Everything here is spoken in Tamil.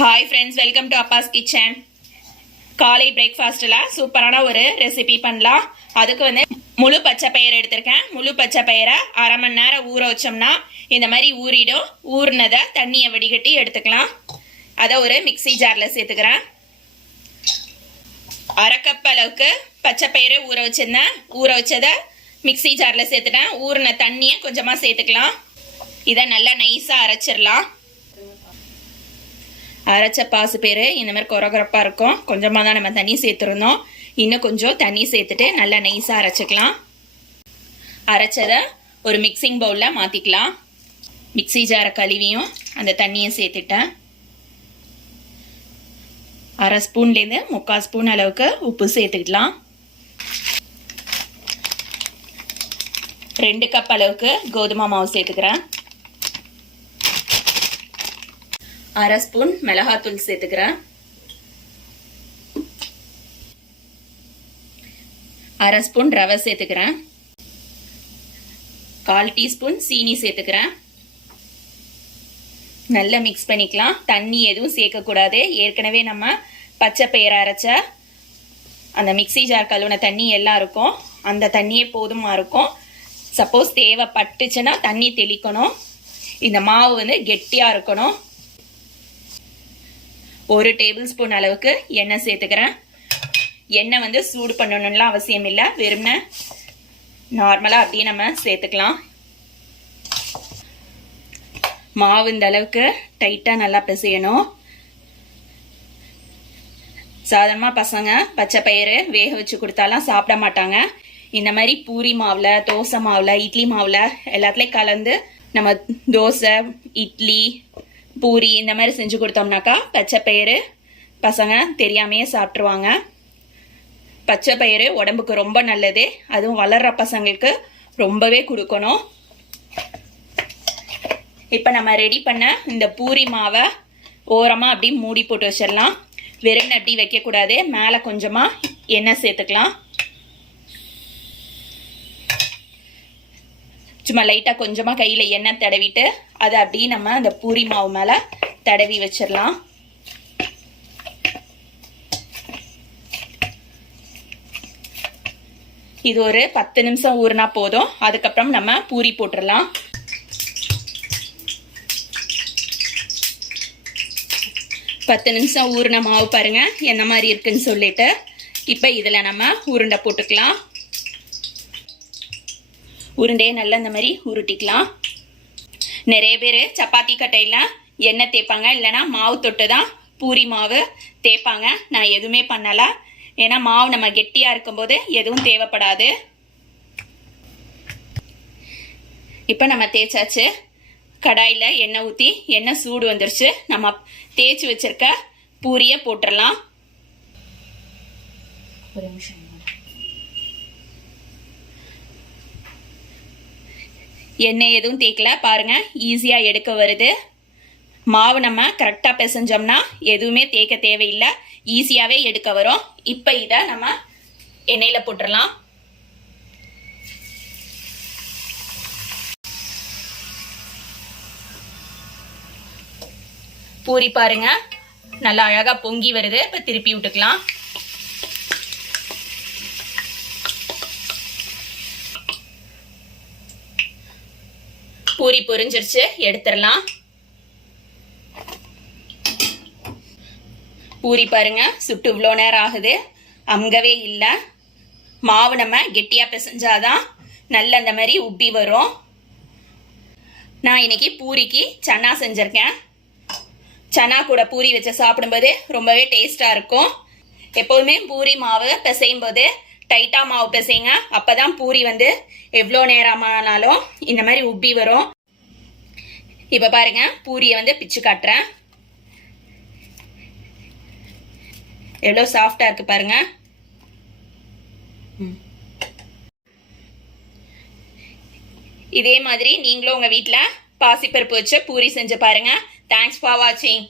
Hi friends, welcome to Abbas kitchen. காலை பிரேக்ஃபாஸ்ட்டில் சூப்பரான ஒரு ரெசிபி பண்ணலாம். அதுக்கு வந்து முழு பச்சை பயிர் எடுத்திருக்கேன். முழு பச்சை பயிரை அரை மணி நேரம் ஊற வச்சோம்னா இந்த மாதிரி ஊறிடும். ஊறினதை தண்ணியை வடிகட்டி எடுத்துக்கலாம். அதை ஒரு மிக்சி ஜாரில் சேர்த்துக்கிறேன். அரை கப் அளவுக்கு பச்சை பயிரை ஊற வச்சிருந்தேன். ஊற வச்சதை மிக்சி ஜாரில் சேர்த்துட்டேன். ஊறின தண்ணியை கொஞ்சமாக சேர்த்துக்கலாம். இதை நல்லா நைஸாக அரைச்சிடலாம். அரைச்ச பாசு பேர் இந்த மாதிரி கொரகொரப்பாக இருக்கும். கொஞ்சமாக தான் நம்ம தண்ணி சேர்த்துருந்தோம். இன்னும் கொஞ்சம் தண்ணி சேர்த்துட்டு நல்லா நைஸாக அரைச்சிக்கலாம். அரைச்சதை ஒரு மிக்சிங் பவுலில் மாற்றிக்கலாம். மிக்சி ஜாரை கழுவியும் அந்த தண்ணியை சேர்த்துட்டேன். அரை ஸ்பூன்லேருந்து 3/4 ஸ்பூன் அளவுக்கு உப்பு சேர்த்துக்கலாம். 2 கப் அளவுக்கு கோதுமை மாவு சேர்த்துக்கிறேன். அரை ஸ்பூன் மிளகாத்தூள் சேர்த்துக்கிறேன். அரை ஸ்பூன் ரவை சேர்த்துக்கிறேன். 1/4 டீஸ்பூன் சீனி சேர்த்துக்கிறேன். நல்லா மிக்ஸ் பண்ணிக்கலாம். தண்ணி எதுவும் சேர்க்கக்கூடாது. ஏற்கனவே நம்ம பச்சை பயிரை அரைச்ச அந்த மிக்சி ஜார் கழுவுன தண்ணி எல்லாம் இருக்கும். அந்த தண்ணியே போதுமா இருக்கும். சப்போஸ் தேவைப்பட்டுச்சுன்னா தண்ணி தெளிக்கணும். இந்த மாவு வந்து கெட்டியாக இருக்கணும். 1 டேபிள் ஸ்பூன் அளவுக்கு எண்ணெய் சேர்த்துக்கிறேன். எண்ணெய் வந்து சூடு பண்ணணும்லாம் அவசியம் இல்லை. வெறும்னா நார்மலாக அப்படியே நம்ம சேர்த்துக்கலாம். மாவு இந்த அளவுக்கு டைட்டாக நல்லா பிசையணும். சாதாரணமாக பசங்க பச்சை பயிறு வேக வச்சு கொடுத்தாலாம் சாப்பிட மாட்டாங்க. இந்த மாதிரி பூரி மாவில், தோசை மாவில், இட்லி மாவில் எல்லாத்துலேயும் கலந்து நம்ம தோசை, இட்லி, பூரி இந்த மாதிரி செஞ்சு கொடுத்தோம்னாக்கா பச்சை பயிறு பசங்க தெரியாமையே சாப்பிட்ருவாங்க. பச்சை பயிறு உடம்புக்கு ரொம்ப நல்லது. அதுவும் வளர்கிற பசங்களுக்கு ரொம்பவே கொடுக்கணும். இப்போ நம்ம ரெடி பண்ண இந்த பூரி மாவை ஓரமாக அப்படி மூடி போட்டு வச்சிடலாம். வெறும் அப்படி வைக்கக்கூடாது. மேலே கொஞ்சமாக எண்ணெய் சேர்த்துக்கலாம். சும்மா லைட்டாக கொஞ்சமாக கையில் எண்ணெய் தடவிட்டு அதை அப்படியே நம்ம அந்த பூரி மாவு மேலே தடவி வச்சிடலாம். இது ஒரு 10 நிமிஷம் ஊறினா போதும். அதுக்கப்புறம் நம்ம பூரி போட்டுடலாம். பத்து நிமிஷம் ஊறின மாவு பாருங்க என்ன மாதிரி இருக்குன்னு சொல்லிட்டு இப்போ இதில் நம்ம உருண்டை போட்டுக்கலாம். உருண்டையை நல்லா இந்த மாதிரி உருட்டிக்கலாம். நிறைய பேர் சப்பாத்தி கட்டையில் எண்ணெய் தேய்ப்பாங்க, இல்லைன்னா மாவு தொட்டு தான் பூரி மாவு தேய்ப்பாங்க. நான் எதுவுமே பண்ணலை. ஏன்னா மாவு நம்ம கெட்டியாக இருக்கும்போது எதுவும் தேவைப்படாது. இப்போ நம்ம தேய்ச்சாச்சு. கடாயில் எண்ணெய் ஊற்றி எண்ணெய் சூடு வந்துருச்சு. நம்ம தேய்ச்சி வச்சிருக்க பூரியை போட்டுடலாம். ஒரு நிமிஷம். எண்ணெய் எதுவும் தேய்க்கல பாருங்க, ஈஸியாக எடுக்க வருது. மாவு நம்ம கரெக்டாக பிசைஞ்சோம்னா எதுவுமே தேய்க்க தேவையில்லை, ஈஸியாகவே எடுக்க வரும். இப்போ இதை நம்ம எண்ணெயில் போட்டுடலாம். பூரி பாருங்க நல்லா அழகாக பொங்கி வருது. இப்போ திருப்பி விட்டுக்கலாம். பூரி பொரிஞ்சிருச்சு, எடுத்துடலாம். பூரி பாருங்க சுட்டு இவ்வளோ நேரம் ஆகுது, அங்கவே இல்லை. மாவு நம்ம கெட்டியாக பிசைஞ்சாதான் நல்ல அந்த மாதிரி உப்பி வரும். நான் இன்னைக்கு பூரிக்கு சன்னா செஞ்சுருக்கேன். சன்னா கூட பூரி வச்சு சாப்பிடும்போது ரொம்பவே டேஸ்டாக இருக்கும். எப்போதுமே பூரி மாவு பிசையும் போது டைட்டாக மாவு பிசைங்க. அப்போ தான் பூரி வந்து எவ்வளோ நேரமானாலும் இந்த மாதிரி உப்பி வரும். இப்போ பாருங்க பூரியை வந்து பிச்சு காட்டுறேன். எவ்வளோ சாஃப்டாக இருக்கு பாருங்க. இதே மாதிரி நீங்களும் உங்கள் வீட்டில் பாசிப்பருப்பு வச்சு பூரி செஞ்சு பாருங்க. தேங்க்ஸ் ஃபார் வாட்சிங்.